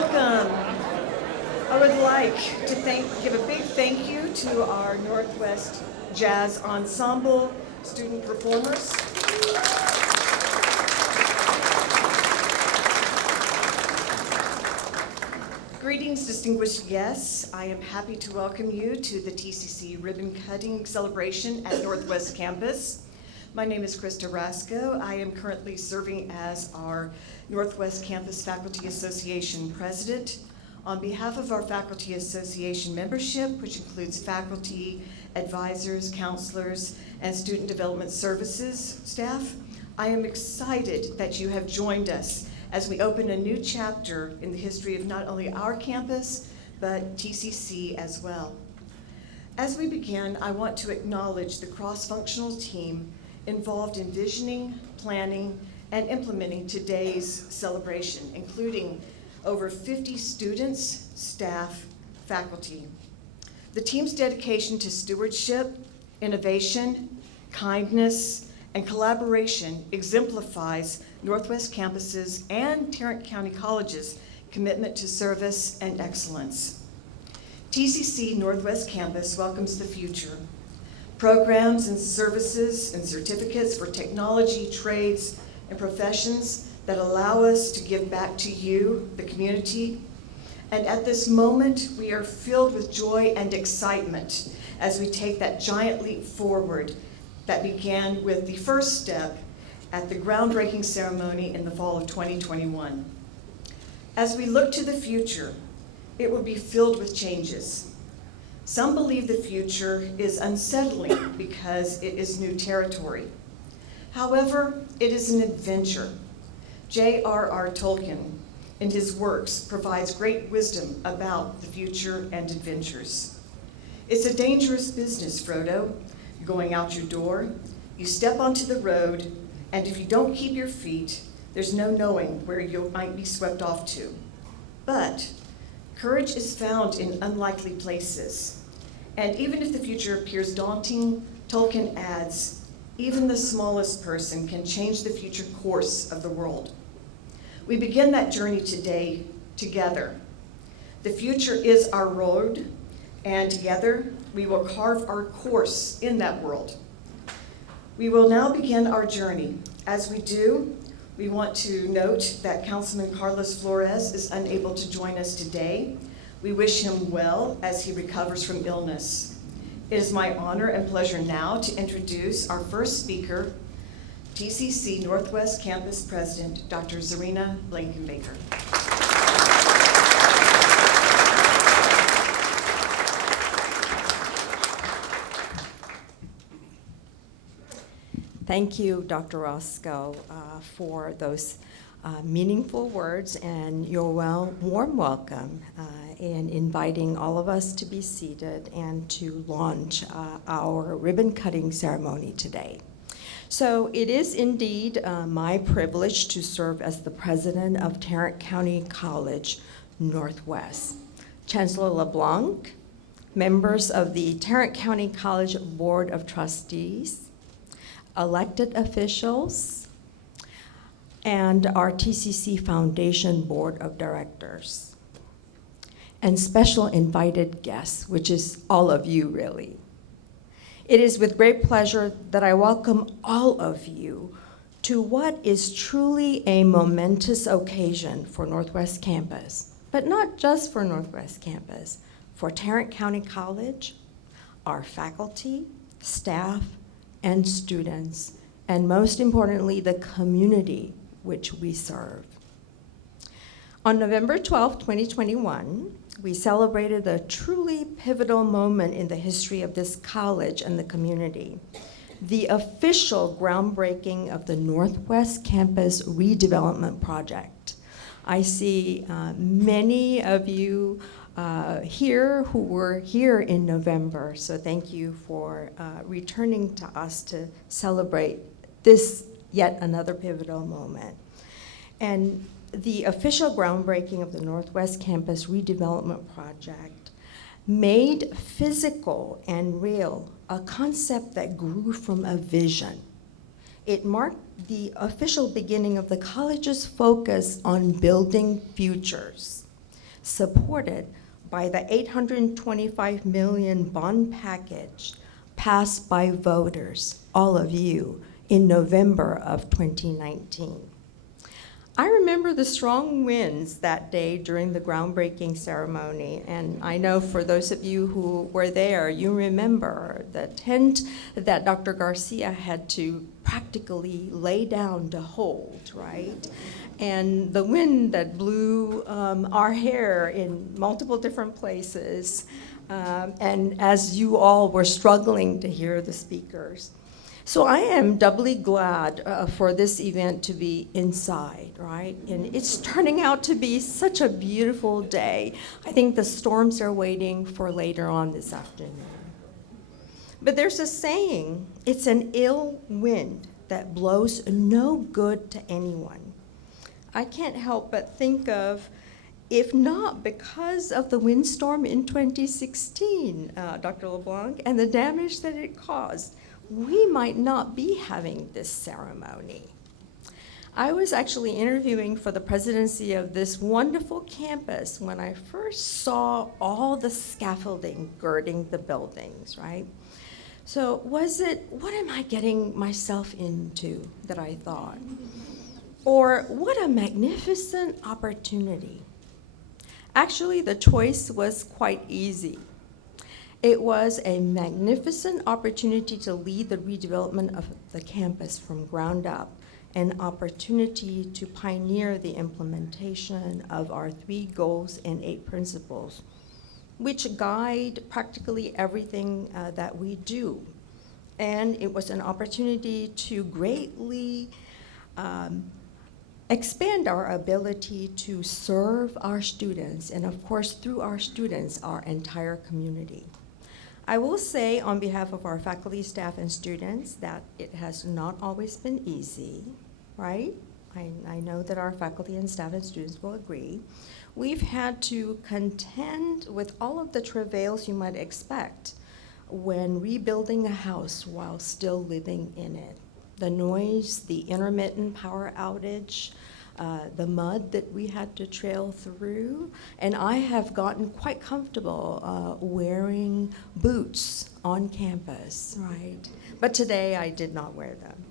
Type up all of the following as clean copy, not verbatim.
Welcome. I would like to give a big thank you to our Northwest Jazz Ensemble student performers. Greetings, distinguished guests. I am happy to welcome you to the TCC ribbon cutting celebration at Northwest Campus. My name is Krista Rasco. I am currently serving as our Northwest Campus Faculty Association President. On behalf of our Faculty Association membership, which includes faculty, advisors, counselors, and student development services staff, I am excited that you have joined us as we open a new chapter in the history of not only our campus, but TCC as well. As we begin, I want to acknowledge the cross-functional team involved in visioning, planning, and implementing today's celebration, including over 50 students, staff, faculty. The team's dedication to stewardship, innovation, kindness, and collaboration exemplifies Northwest Campus's and Tarrant County College's commitment to service and excellence. TCC Northwest Campus welcomes the future. Programs and services and certificates for technology, trades, and professions that allow us to give back to you, the community. And at this moment, we are filled with joy and excitement as we take that giant leap forward that began with the first step at the groundbreaking ceremony in the fall of 2021. As we look to the future, it will be filled with changes. Some believe the future is unsettling because it is new territory. However, it is an adventure. J.R.R. Tolkien, in his works, provides great wisdom about the future and adventures. It's a dangerous business, Frodo. Going out your door, you step onto the road, and if you don't keep your feet, there's no knowing where you might be swept off to. But courage is found in unlikely places. And even if the future appears daunting, Tolkien adds, even the smallest person can change the future course of the world. We begin that journey today together. The future is our road, and together we will carve our course in that world. We will now begin our journey. As we do, we want to note that Councilman Carlos Flores is unable to join us today. We wish him well as he recovers from illness. It is my honor and pleasure now to introduce our first speaker, TCC Northwest Campus President, Dr. Zarina Blankenbaker. Thank you, Dr. Roscoe, for those meaningful words and your warm welcome in inviting all of us to be seated and to launch our ribbon cutting ceremony today. So it is indeed my privilege to serve as the president of Tarrant County College Northwest. Chancellor LeBlanc, members of the Tarrant County College Board of Trustees, elected officials, and our TCC Foundation Board of Directors, and special invited guests, which is all of you really. It is with great pleasure that I welcome all of you to what is truly a momentous occasion for Northwest Campus, but not just for Northwest Campus, for Tarrant County College, our faculty, staff, and students, and most importantly, the community which we serve. On November 12, 2021, we celebrated a truly pivotal moment in the history of this college and the community, the official groundbreaking of the Northwest Campus redevelopment project. I see many of you here who were here in November, so thank you for returning to us to celebrate this yet another pivotal moment. And the official groundbreaking of the Northwest Campus redevelopment project made physical and real a concept that grew from a vision. It marked the official beginning of the college's focus on building futures. supported by the $825 million bond package passed by voters, all of you, in November of 2019. I remember the strong winds that day during the groundbreaking ceremony, and I know for those of you who were there, you remember the tent that Dr. Garcia had to practically lay down to hold, right? And the wind that blew our hair in multiple different places, and as you all were struggling to hear the speakers. So I am doubly glad for this event to be inside, right? And it's turning out to be such a beautiful day. I think the storms are waiting for later on this afternoon. But there's a saying, it's an ill wind that blows no good to anyone. I can't help but think of, if not because of the windstorm in 2016, Dr. LeBlanc, and the damage that it caused, we might not be having this ceremony. I was actually interviewing for the presidency of this wonderful campus when I first saw all the scaffolding girding the buildings, right? So was it, what am I getting myself into, that I thought? Or what a magnificent opportunity. Actually, the choice was quite easy. It was a magnificent opportunity to lead the redevelopment of the campus from ground up, an opportunity to pioneer the implementation of our 3 goals and 8 principles, which guide practically everything that we do. And it was an opportunity to greatly expand our ability to serve our students, and of course, through our students, our entire community. I will say on behalf of our faculty, staff, and students that it has not always been easy, right? I know that our faculty and staff and students will agree. We've had to contend with all of the travails you might expect when rebuilding a house while still living in it. The noise, the intermittent power outage, the mud that we had to trail through, and I have gotten quite comfortable wearing boots on campus, right? But today I did not wear them.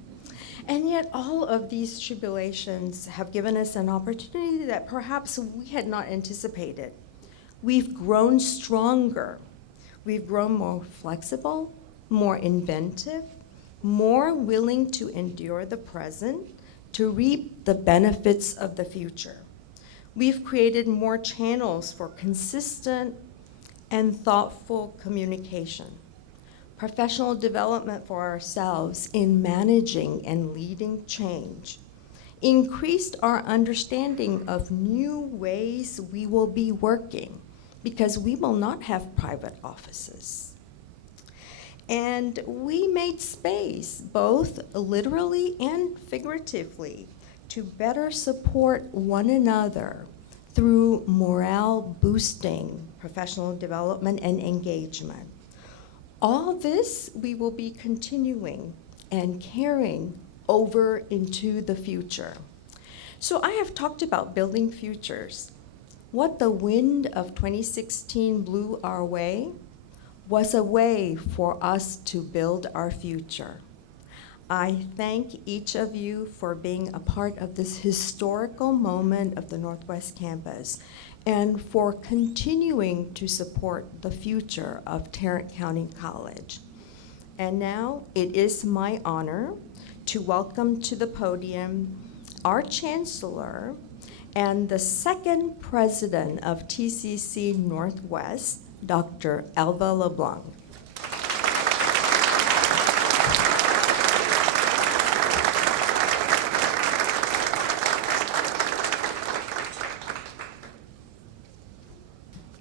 And yet all of these tribulations have given us an opportunity that perhaps we had not anticipated. We've grown stronger. We've grown more flexible, more inventive, more willing to endure the present, to reap the benefits of the future. We've created more channels for consistent and thoughtful communication, professional development for ourselves in managing and leading change, increased our understanding of new ways we will be working, because we will not have private offices. And we made space, both literally and figuratively, to better support one another through morale-boosting professional development and engagement. All this we will be continuing and carrying over into the future. So I have talked about building futures. What the wind of 2016 blew our way was a way for us to build our future. I thank each of you for being a part of this historical moment of the Northwest Campus and for continuing to support the future of Tarrant County College. And now it is my honor to welcome to the podium our Chancellor and the second president of TCC Northwest, Dr. Elva LeBlanc.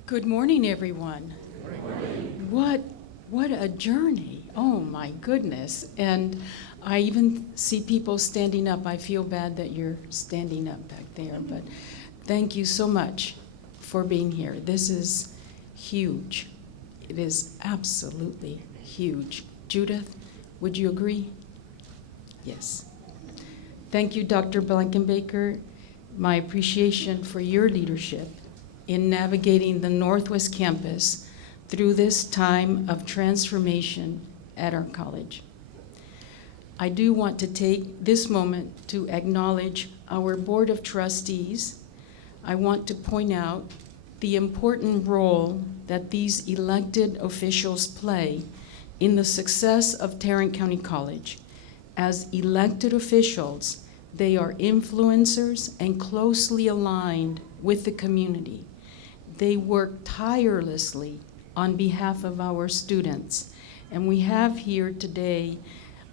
Good morning, everyone. Good morning. What a journey. Oh my goodness. And I even see people standing up. I feel bad that you're standing up back there, but thank you so much for being here. This is huge. It is absolutely huge. Judith, would you agree? Yes. Thank you, Dr. Blankenbaker. My appreciation for your leadership in navigating the Northwest Campus through this time of transformation at our college. I do want to take this moment to acknowledge our Board of Trustees. I want to point out the important role that these elected officials play in the success of Tarrant County College. As elected officials, they are influencers and closely aligned with the community. They work tirelessly on behalf of our students. And we have here today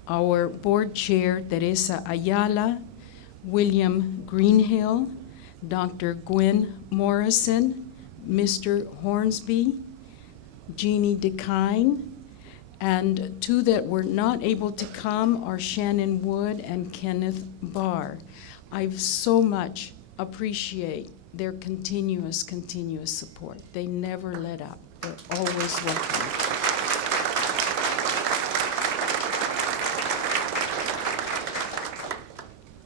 our board chair, Teresa Ayala, William Greenhill, Dr. Gwen Morrison, Mr. Hornsby, Jeannie DeKine, and two that were not able to come are Shannon Wood and Kenneth Barr. I so much appreciate their continuous support. They never let up. They're always welcome.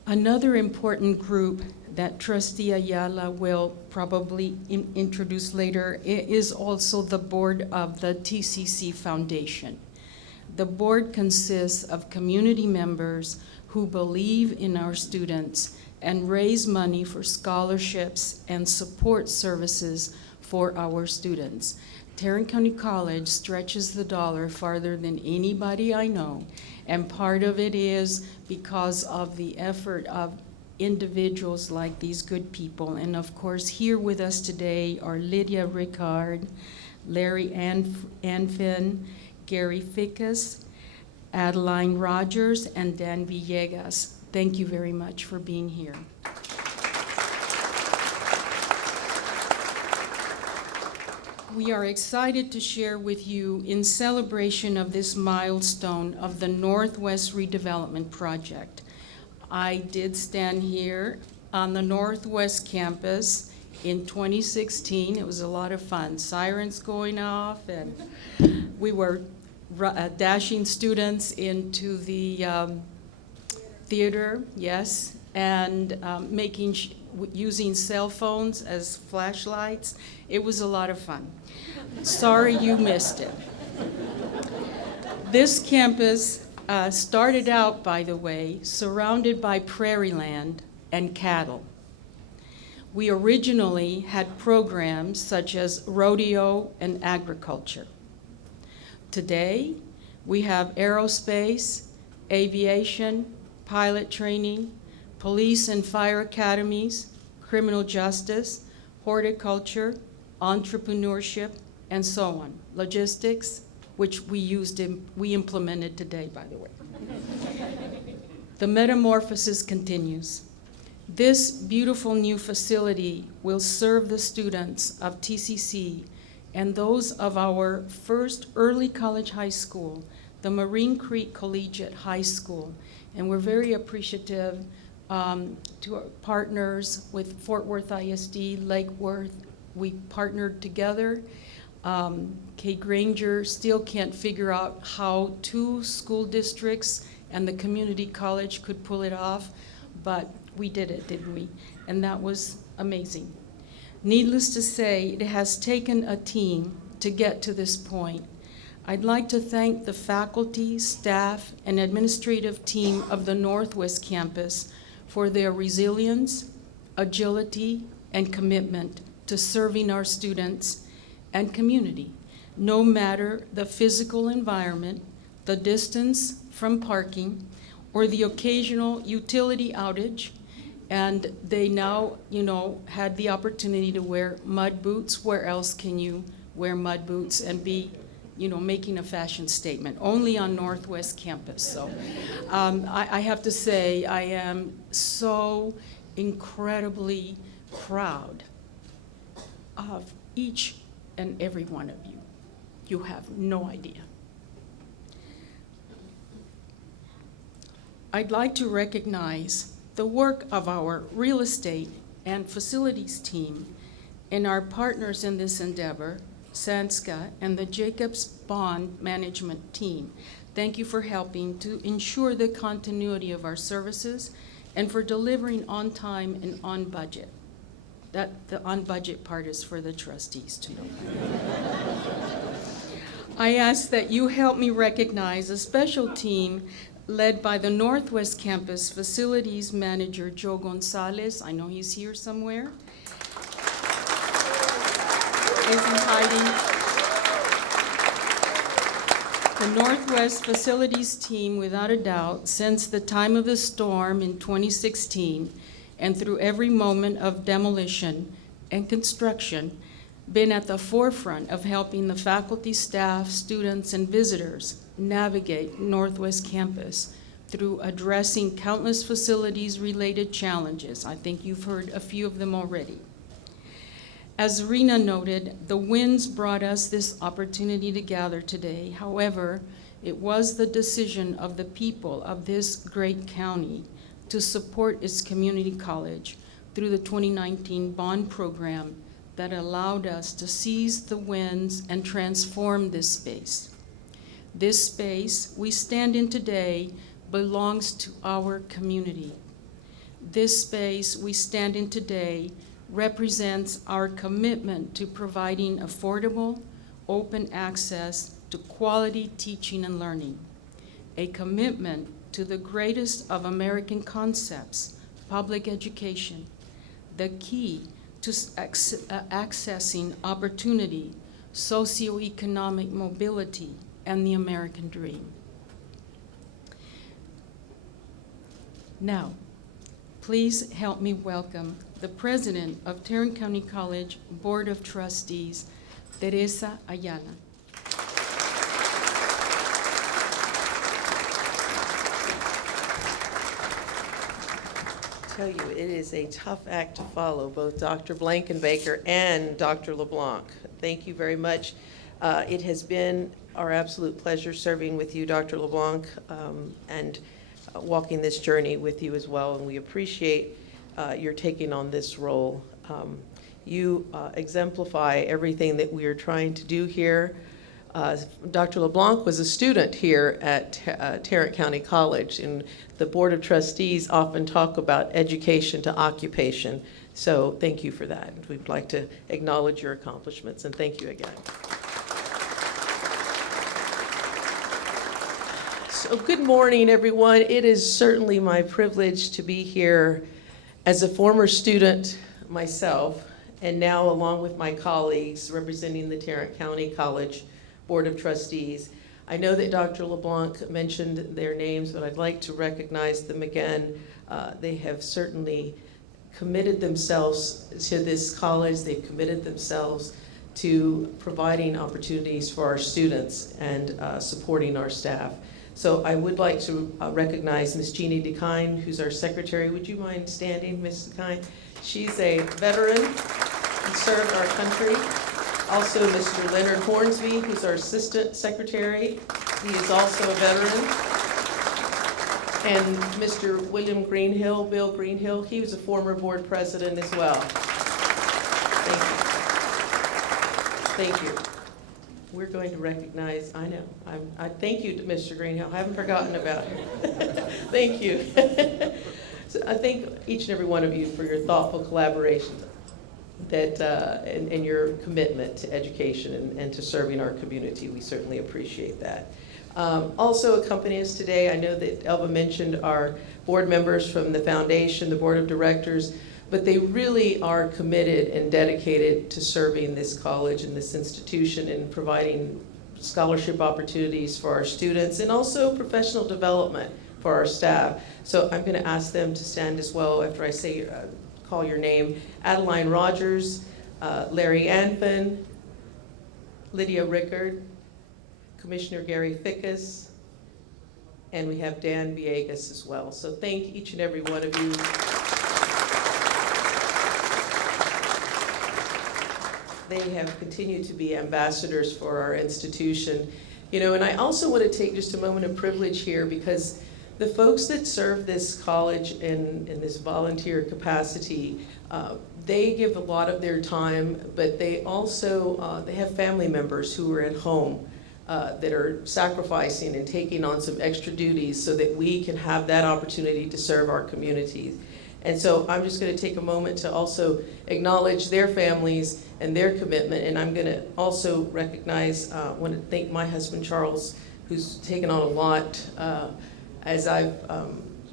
Another important group that Trustee Ayala will probably introduce later is also the board of the TCC Foundation. The board consists of community members who believe in our students and raise money for scholarships and support services for our students. Tarrant County College stretches the dollar farther than anybody I know, and part of it is because of the effort of individuals like these good people. And of course, here with us today are Lydia Ricard, Larry Anfin, Gary Fickus, Adeline Rogers, and Dan Villegas. Thank you very much for being here. We are excited to share with you, in celebration of this milestone of the Northwest Redevelopment Project. I did stand here on the Northwest Campus in 2016. It was a lot of fun. Sirens going off, and we were dashing students into the theater, yes, and using cell phones as flashlights. It was a lot of fun. Sorry you missed it. This campus started out, by the way, surrounded by prairie land and cattle. We originally had programs such as rodeo and agriculture. Today, we have aerospace, aviation, pilot training, police and fire academies, criminal justice, horticulture, entrepreneurship, and so on. Logistics, which we implemented today, by the way. The metamorphosis continues. This beautiful new facility will serve the students of TCC and those of our first early college high school, the Marine Creek Collegiate High School. And we're very appreciative to our partners with Fort Worth ISD, Lake Worth. We partnered together. Kay Granger still can't figure out how two school districts and the community college could pull it off, but we did it, didn't we? And that was amazing. Needless to say, it has taken a team to get to this point. I'd like to thank the faculty, staff, and administrative team of the Northwest Campus for their resilience, agility, and commitment to serving our students and community, no matter the physical environment, the distance from parking, or the occasional utility outage. And they now, had the opportunity to wear mud boots. Where else can you wear mud boots and be, making a fashion statement? Only on Northwest Campus. So I have to say, I am so incredibly proud of each and every one of you. You have no idea. I'd like to recognize the work of our real estate and facilities team and our partners in this endeavor, Sanska and the Jacobs Bond Management team. Thank you for helping to ensure the continuity of our services and for delivering on time and on budget. That the on-budget part is for the trustees to know. I ask that you help me recognize a special team led by the Northwest Campus Facilities Manager, Joe Gonzalez. I know he's here somewhere. Is he hiding? The Northwest Facilities team, without a doubt, since the time of the storm in 2016 and through every moment of demolition and construction, been at the forefront of helping the faculty, staff, students, and visitors navigate Northwest Campus through addressing countless facilities-related challenges. I think you've heard a few of them already. As Rena noted, the winds brought us this opportunity to gather today. However, it was the decision of the people of this great county to support its community college through the 2019 bond program that allowed us to seize the winds and transform this space. This space we stand in today belongs to our community. This space we stand in today represents our commitment to providing affordable, open access to quality teaching and learning, a commitment to the greatest of American concepts, public education, the key to accessing opportunity, socioeconomic mobility, and the American dream. Now, please help me welcome the President of Tarrant County College Board of Trustees, Teresa Ayala. I tell you, it is a tough act to follow, both Dr. Blankenbaker and Dr. LeBlanc. Thank you very much. It has been our absolute pleasure serving with you, Dr. LeBlanc, and walking this journey with you as well, and we appreciate your taking on this role. You exemplify everything that we are trying to do here. Dr. LeBlanc was a student here at Tarrant County College, and the Board of Trustees often talk about education to occupation. So thank you for that. We'd like to acknowledge your accomplishments, and thank you again. So good morning, everyone. It is certainly my privilege to be here as a former student myself, and now along with my colleagues representing the Tarrant County College Board of Trustees. I know that Dr. LeBlanc mentioned their names, but I'd like to recognize them again. They have certainly committed themselves to this college. They've committed themselves to providing opportunities for our students and supporting our staff. So I would like to recognize Ms. Jeannie DeKine, who's our secretary. Would you mind standing, Ms. DeKine? She's a veteran and served our country. Also, Mr. Leonard Hornsby, who's our assistant secretary. He is also a veteran. And Mr. William Greenhill, Bill Greenhill, he was a former board president as well. Thank you. Thank you. We're going to recognize, I know, I thank you to Mr. Greenhill. I haven't forgotten about him. Thank you. So I thank each and every one of you for your thoughtful collaboration that, and your commitment to education and to serving our community. We certainly appreciate that. Also accompanying us today, I know that Elva mentioned our board members from the foundation, the board of directors, but they really are committed and dedicated to serving this college and this institution and providing scholarship opportunities for our students and also professional development for our staff. So I'm going to ask them to stand as well after I say, call your name. Adeline Rogers, Larry Anfin, Lydia Rickard, Commissioner Gary Fickus, and we have Dan Villegas as well. So thank each and every one of you. They have continued to be ambassadors for our institution. You know, and I also want to take just a moment of privilege here because the folks that serve this college in this volunteer capacity, they give a lot of their time, but they also, they have family members who are at home that are sacrificing and taking on some extra duties so that we can have that opportunity to serve our communities. And so I'm just going to take a moment to also acknowledge their families and their commitment. And I'm going to also recognize, want to thank my husband, Charles, who's taken on a lot as I've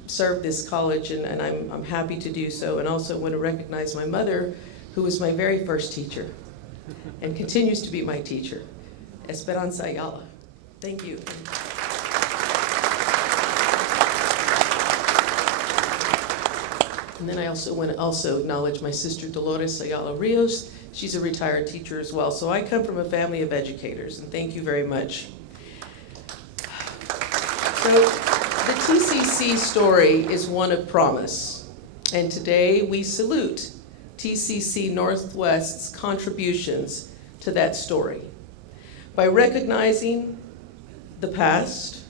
served this college, and I'm happy to do so. And also want to recognize my mother, who was my very first teacher and continues to be my teacher, Esperanza Ayala. Thank you. And then I also want to acknowledge my sister Dolores Ayala Rios. She's a retired teacher as well. So I come from a family of educators, and thank you very much. So the TCC story is one of promise, and today we salute TCC Northwest's contributions to that story by recognizing the past,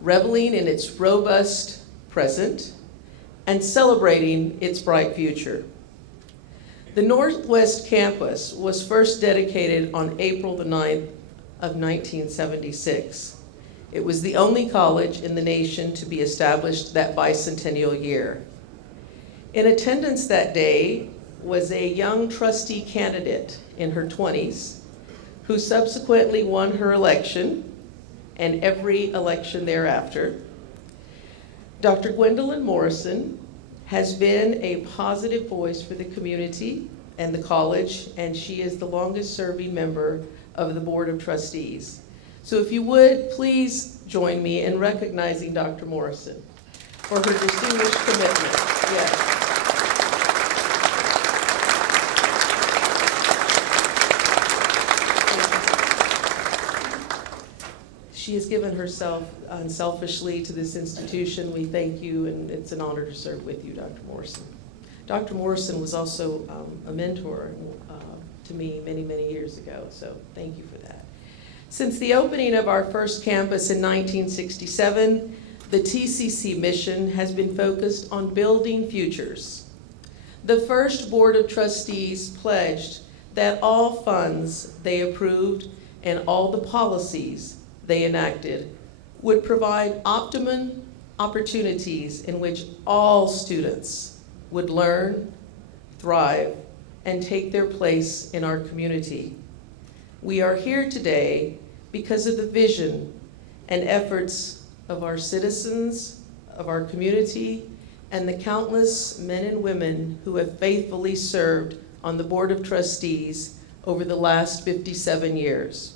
reveling in its robust present, and celebrating its bright future. The Northwest Campus was first dedicated on April the 9th of 1976. It was the only college in the nation to be established that bicentennial year. In attendance that day was a young trustee candidate in her 20s who subsequently won her election and every election thereafter. Dr. Gwendolyn Morrison has been a positive voice for the community and the college, and she is the longest serving member of the Board of Trustees. So if you would, please join me in recognizing Dr. Morrison for her distinguished commitment. Yes. She has given herself unselfishly to this institution. We thank you, and it's an honor to serve with you, Dr. Morrison. Dr. Morrison was also a mentor to me many, many years ago, so thank you for that. Since the opening of our first campus in 1967, the TCC mission has been focused on building futures. The first Board of Trustees pledged that all funds they approved and all the policies they enacted would provide optimum opportunities in which all students would learn, thrive, and take their place in our community. We are here today because of the vision and efforts of our citizens, of our community, and the countless men and women who have faithfully served on the Board of Trustees over the last 57 years.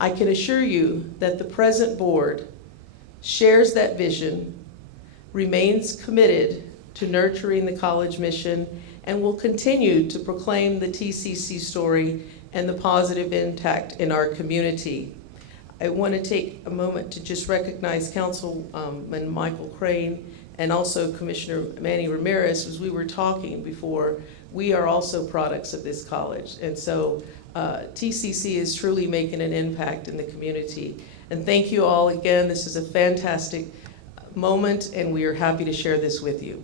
I can assure you that the present board shares that vision, remains committed to nurturing the college mission, and will continue to proclaim the TCC story and the positive impact in our community. I want to take a moment to just recognize Councilman Michael Crane and also Commissioner Manny Ramirez. As we were talking before, we are also products of this college, and so TCC is truly making an impact in the community. And thank you all again. This is a fantastic moment, and we are happy to share this with you.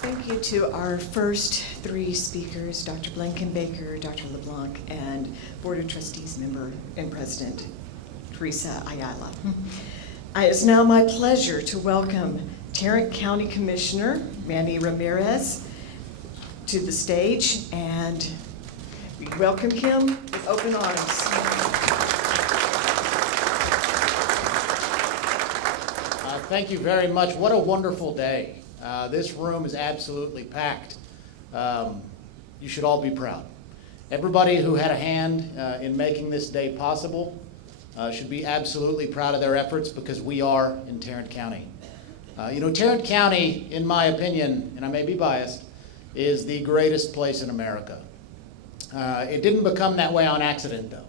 Thank you to our first three speakers, Dr. Blankenbaker, Dr. LeBlanc, and Board of Trustees member and President, Teresa Ayala. It's now my pleasure to welcome Tarrant County Commissioner Manny Ramirez to the stage, and we welcome him with open arms. Thank you very much. What a wonderful day. This room is absolutely packed. You should all be proud. Everybody who had a hand in making this day possible should be absolutely proud of their efforts, because we are in Tarrant County. Tarrant County, in my opinion, and I may be biased, is the greatest place in America. It didn't become that way on accident, though.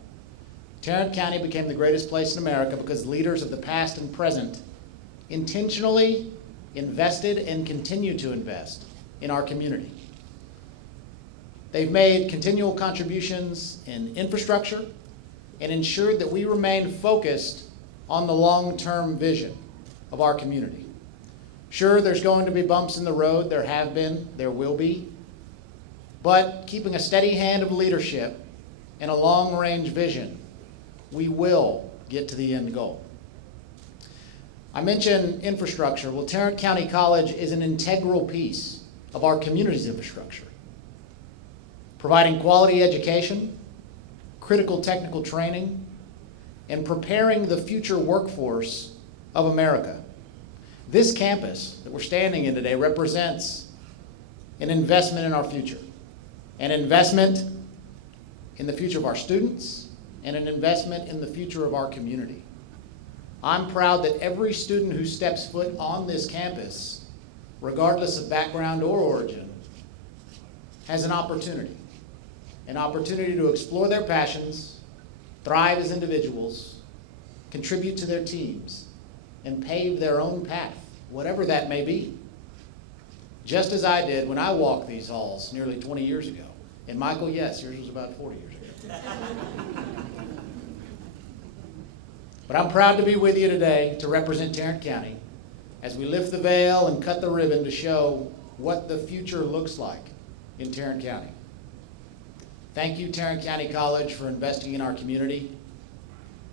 Tarrant County became the greatest place in America because leaders of the past and present intentionally invested and continue to invest in our community. They've made continual contributions in infrastructure and ensured that we remain focused on the long-term vision of our community. Sure, there's going to be bumps in the road. There have been, there will be. But keeping a steady hand of leadership and a long-range vision, we will get to the end goal. I mentioned infrastructure. Well, Tarrant County College is an integral piece of our community's infrastructure, providing quality education, critical technical training, and preparing the future workforce of America. This campus that we're standing in today represents an investment in our future, an investment in the future of our students, and an investment in the future of our community. I'm proud that every student who steps foot on this campus, regardless of background or origin, has an opportunity to explore their passions, thrive as individuals, contribute to their teams, and pave their own path, whatever that may be. Just as I did when I walked these halls nearly 20 years ago. And Michael, yes, yours was about 40 years ago. But I'm proud to be with you today to represent Tarrant County as we lift the veil and cut the ribbon to show what the future looks like in Tarrant County. Thank you, Tarrant County College, for investing in our community.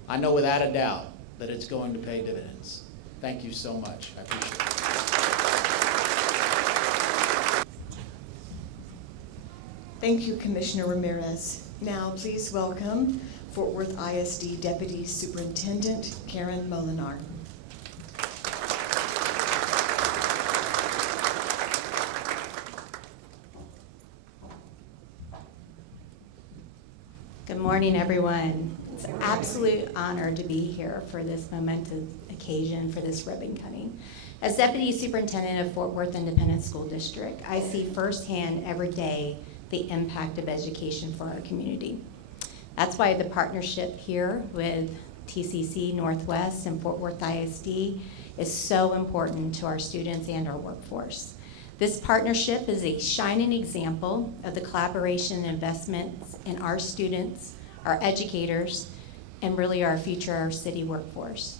I know without a doubt that it's going to pay dividends. Thank you so much. I appreciate it. Thank you, Commissioner Ramirez. Now, please welcome Fort Worth ISD Deputy Superintendent Karen Molinar. Good morning, everyone. It's an absolute honor to be here for this momentous occasion for this ribbon cutting. As Deputy Superintendent of Fort Worth Independent School District, I see firsthand every day the impact of education for our community. That's why the partnership here with TCC Northwest and Fort Worth ISD is so important to our students and our workforce. This partnership is a shining example of the collaboration and investments in our students, our educators, and really our future, our city workforce.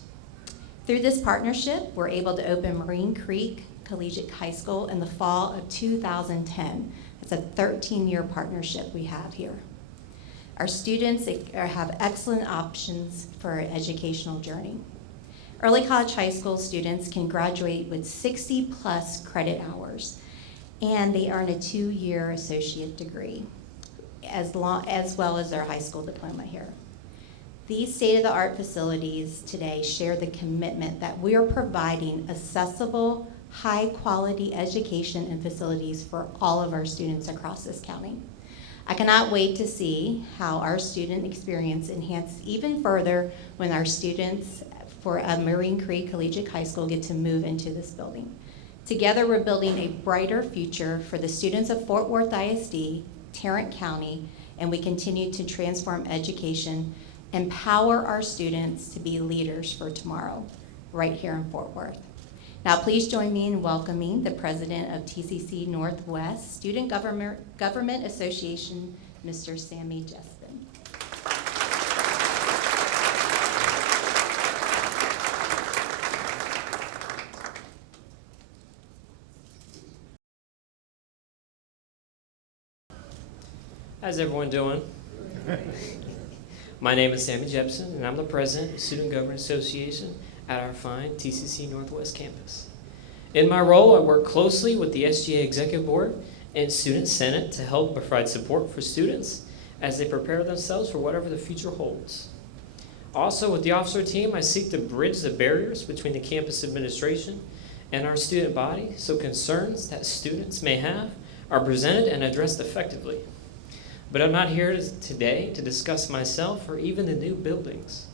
Through this partnership, we're able to open Marine Creek Collegiate High School in the fall of 2010. It's a 13-year partnership we have here. Our students have excellent options for our educational journey. Early college high school students can graduate with 60+ credit hours, and they earn a 2-year associate degree, as well as their high school diploma here. These state-of-the-art facilities today share the commitment that we are providing accessible, high-quality education and facilities for all of our students across this county. I cannot wait to see how our student experience enhances even further when our students for Marine Creek Collegiate High School get to move into this building. Together, we're building a brighter future for the students of Fort Worth ISD, Tarrant County, and we continue to transform education, empower our students to be leaders for tomorrow, right here in Fort Worth. Now, please join me in welcoming the president of TCC Northwest Student Government Association, Mr. Sammy Jespin. How's everyone doing? My name is Sammy Jepson, and I'm the president of Student Government Association at our fine TCC Northwest campus. In my role, I work closely with the SGA Executive Board and Student Senate to help provide support for students as they prepare themselves for whatever the future holds. Also, with the officer team, I seek to bridge the barriers between the campus administration and our student body so concerns that students may have are presented and addressed effectively. But I'm not here today to discuss myself or even the new buildings,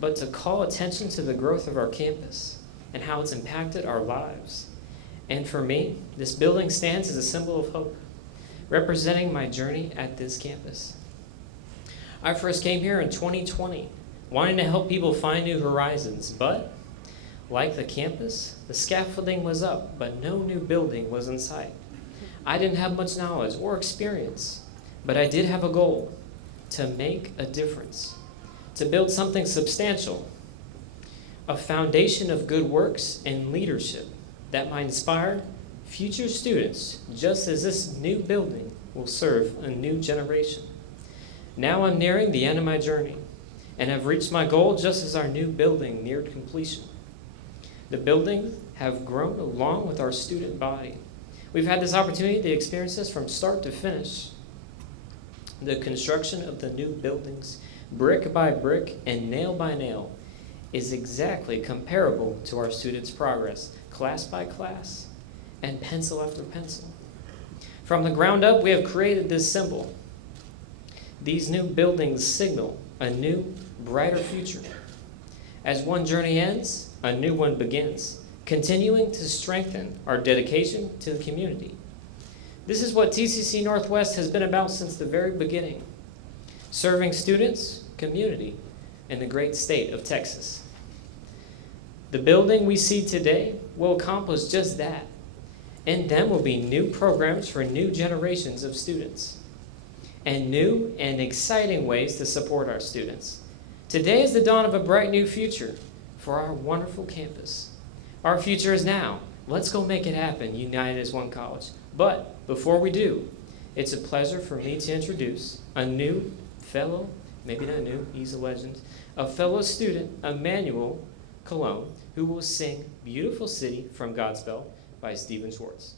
but to call attention to the growth of our campus and how it's impacted our lives. And for me, this building stands as a symbol of hope, representing my journey at this campus. I first came here in 2020, wanting to help people find new horizons, but like the campus, the scaffolding was up, but no new building was in sight. I didn't have much knowledge or experience, but I did have a goal: to make a difference, to build something substantial, a foundation of good works and leadership that might inspire future students, just as this new building will serve a new generation. Now I'm nearing the end of my journey, and have reached my goal just as our new building neared completion. The buildings have grown along with our student body. We've had this opportunity to experience this from start to finish. The construction of the new buildings, brick by brick and nail by nail, is exactly comparable to our students' progress, class by class and pencil after pencil. From the ground up, we have created this symbol. These new buildings signal a new, brighter future. As one journey ends, a new one begins, continuing to strengthen our dedication to the community. This is what TCC Northwest has been about since the very beginning, serving students, community, and the great state of Texas. The building we see today will accomplish just that. In them will be new programs for new generations of students and new and exciting ways to support our students. Today is the dawn of a bright new future for our wonderful campus. Our future is now. Let's go make it happen, united as one college. But before we do, it's a pleasure for me to introduce a new fellow, maybe not new, he's a legend, a fellow student, Emmanuel Cologne, who will sing Beautiful City from Godspell by Stephen Schwartz.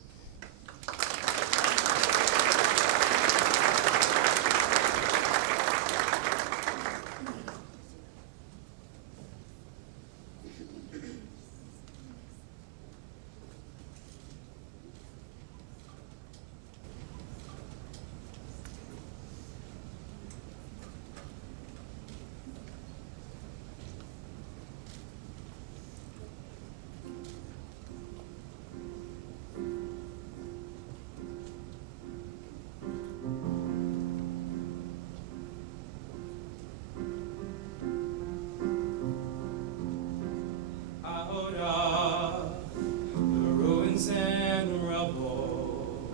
Out of the ruins and rubble,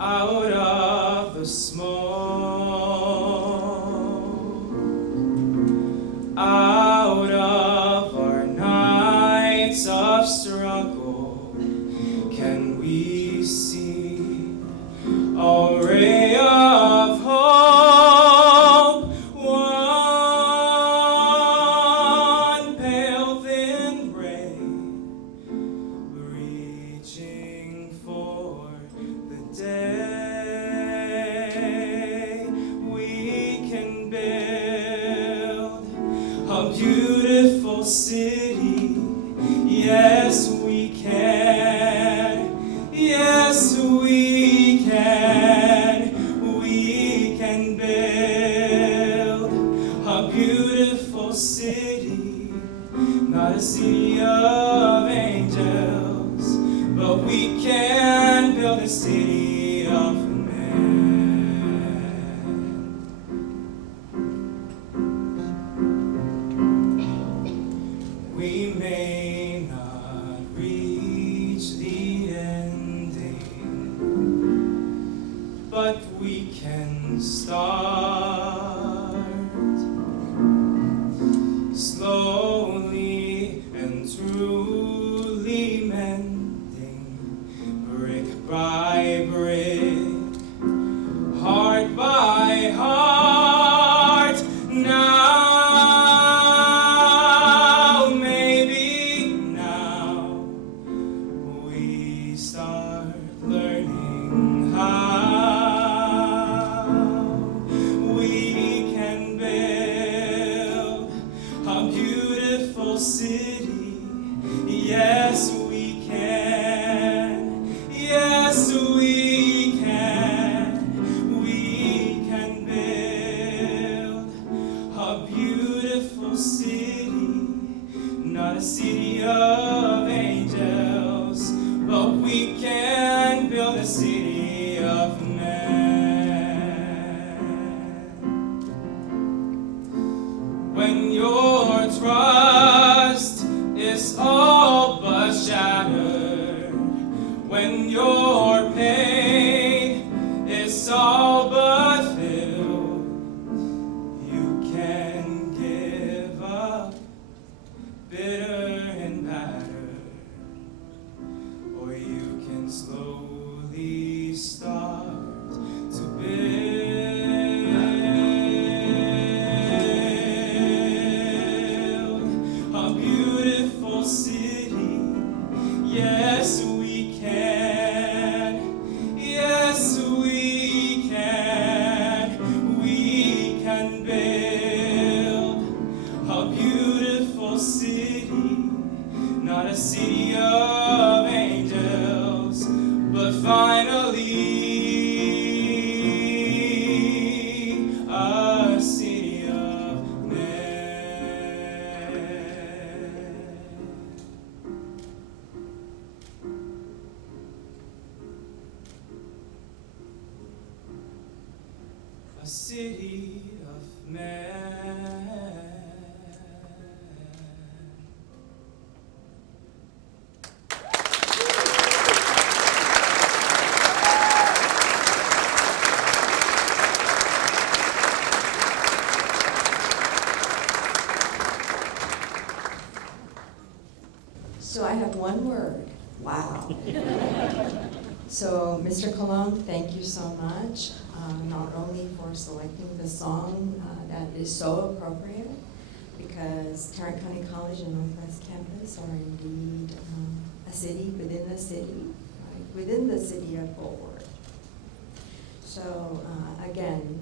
out of the smoke, out of our nights of struggle, can we see a ray of hope? One pale thin ray, reaching for the day. We can build a beautiful city. Yes, we can. Yes, we can. We can build a beautiful city. Not a city of angels, but we can build a city of men. We may not reach the ending, but we can start slowly and truly mending, brick by brick, heart by heart. Now, maybe now, we start learning how we a city of men. So I have one word, wow. So, Mr. Colon, thank you so much, not only for selecting the song that is so appropriate, because Tarrant County College and Northwest Campus are indeed a city within a city, right? Within the city of Fort Worth. So, again,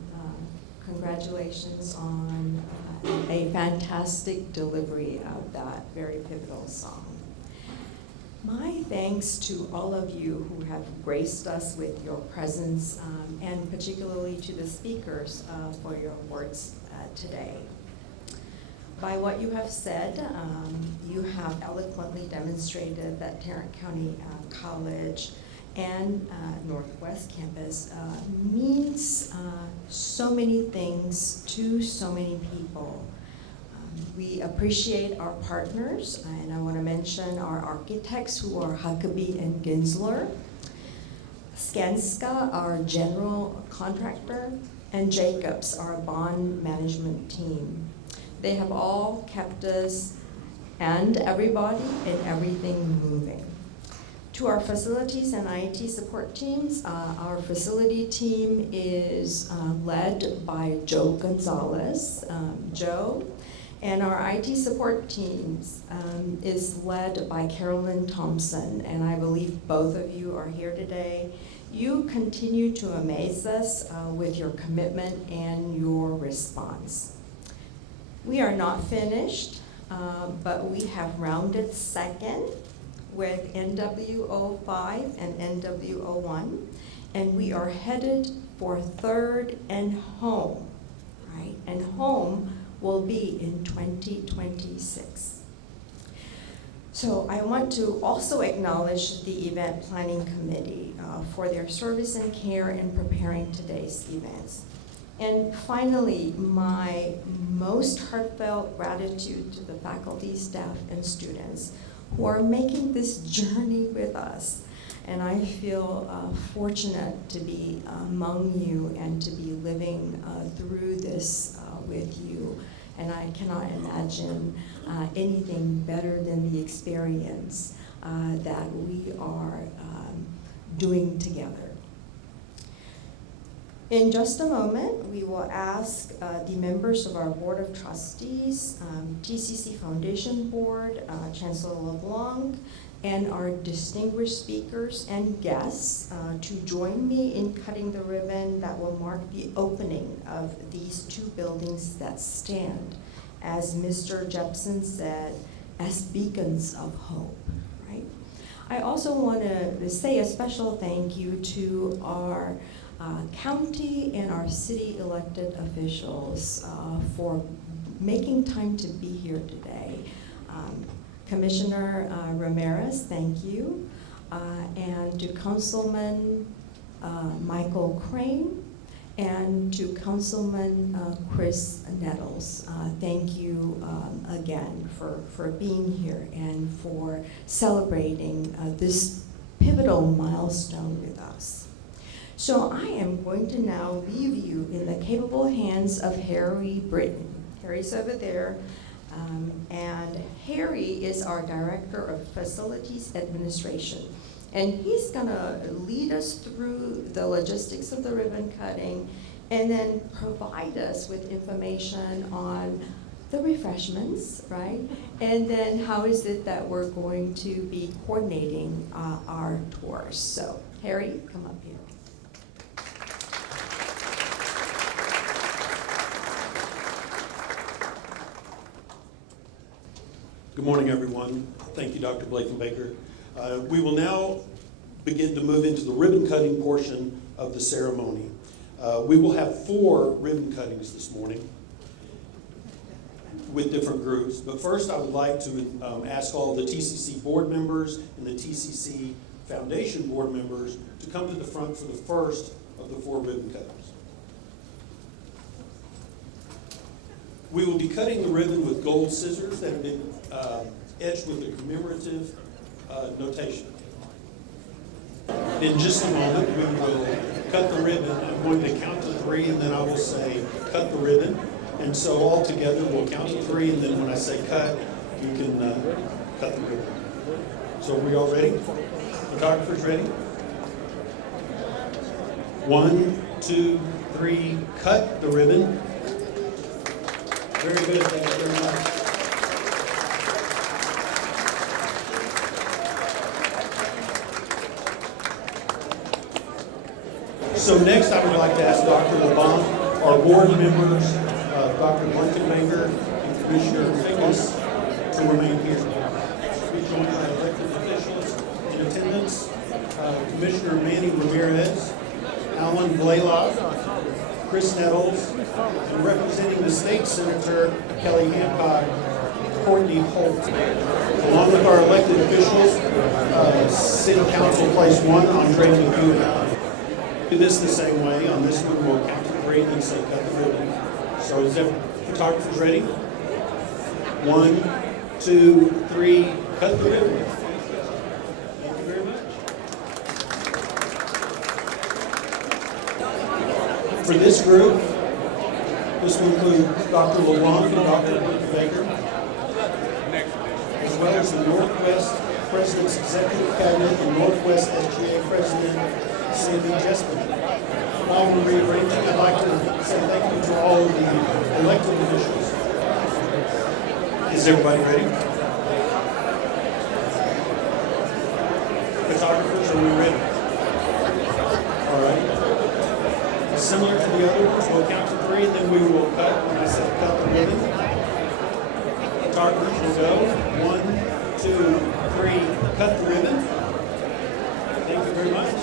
congratulations on a fantastic delivery of that very pivotal song. My thanks to all of you who have graced us with your presence, and particularly to the speakers for your words today. By what you have said, you have eloquently demonstrated that Tarrant County College and Northwest Campus means so many things to so many people. We appreciate our partners, and I want to mention our architects who are Huckabee and Ginsler, Skanska, our general contractor, and Jacobs, our bond management team. They have all kept us and everybody and everything moving. To our facilities and IT support teams, our facility team is led by Joe Gonzalez. Joe. And our IT support teams is led by Carolyn Thompson, and I believe both of you are here today. You continue to amaze us with your commitment and your response. We are not finished, but we have rounded second with NW05 and NW01, and we are headed for third and home, right? And home will be in 2026. So I want to also acknowledge the Event Planning Committee for their service and care in preparing today's events. And finally, my most heartfelt gratitude to the faculty, staff, and students who are making this journey with us. And I feel fortunate to be among you and to be living through this with you. And I cannot imagine anything better than the experience that we are doing together. In just a moment, we will ask the members of our Board of Trustees, TCC Foundation Board, Chancellor LeBlanc, and our distinguished speakers and guests to join me in cutting the ribbon that will mark the opening of these two buildings that stand, as Mr. Jepson said, as beacons of hope, right? I also want to say a special thank you to our county and our city elected officials for making time to be here today. Commissioner Ramirez, thank you. And to Councilman Michael Crane, and to Councilman Chris Nettles, thank you again for being here and for celebrating this pivotal milestone with us. So I am going to now leave you in the capable hands of Harry Britton. Harry's over there. And Harry is our Director of Facilities Administration. And he's gonna lead us through the logistics of the ribbon cutting and then provide us with information on the refreshments, right? And then how is it that we're going to be coordinating our tours. So Harry, come up here. Good morning, everyone. Thank you, Dr. Blakenbaker. We will now begin to move into the ribbon cutting portion of the ceremony. We will have 4 ribbon cuttings this morning with different groups. But first, I would like to ask all the TCC board members and the TCC Foundation board members to come to the front for the first of the 4 ribbon cuttings. We will be cutting the ribbon with gold scissors that have been etched with a commemorative notation. In just a moment, we will cut the ribbon. I'm going to count to 3, and then I will say, cut the ribbon. And so all together, we'll count to 3, and then when I say cut, you can cut the ribbon. So are we all ready? Photographers ready? 1, 2, 3, cut the ribbon. Very good, thank you very much. So next, I would like to ask Dr. LeBon, our board members, Dr. Blankenbaker and Commissioner Fickles to remain here. We join our elected officials in attendance, Commissioner Manny Ramirez, Alan Blaylock, Chris Nettles, and representing the state senator, Kelly Hancock, Courtney Holt. Along with our elected officials, City Council Place 1, Andre Laguna. Do this the same way. On this one, we'll count to 3 and then say cut the ribbon. So is that photographers ready? 1, 2, 3, cut the ribbon. Thank you very much. For this group, this will include Dr. LeBlanc and Dr. Baker, as well as the Northwest President's Executive Cabinet and Northwest SGA President, Sandy Jesper. While we're rearranging, I'd like to say thank you to all of the elected officials. Is everybody ready? Photographers, are we ready? All right. Similar to the other ones, we'll count to 3, and then we will cut. When I say cut the ribbon, photographers will go. 1, 2, 3, cut the ribbon. Thank you very much.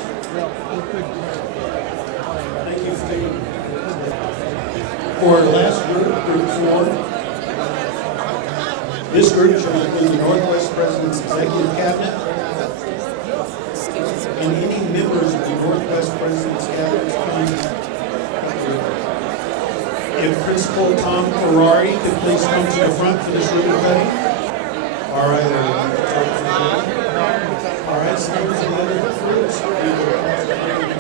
Thank you, Steve. For our last group, group 4, this group shall include the Northwest President's Executive Cabinet and any members of the Northwest President's Cabinet. If Principal Tom Ferrari could please come to the front for this ribbon cutting. All right, all right, so members of the other groups, we will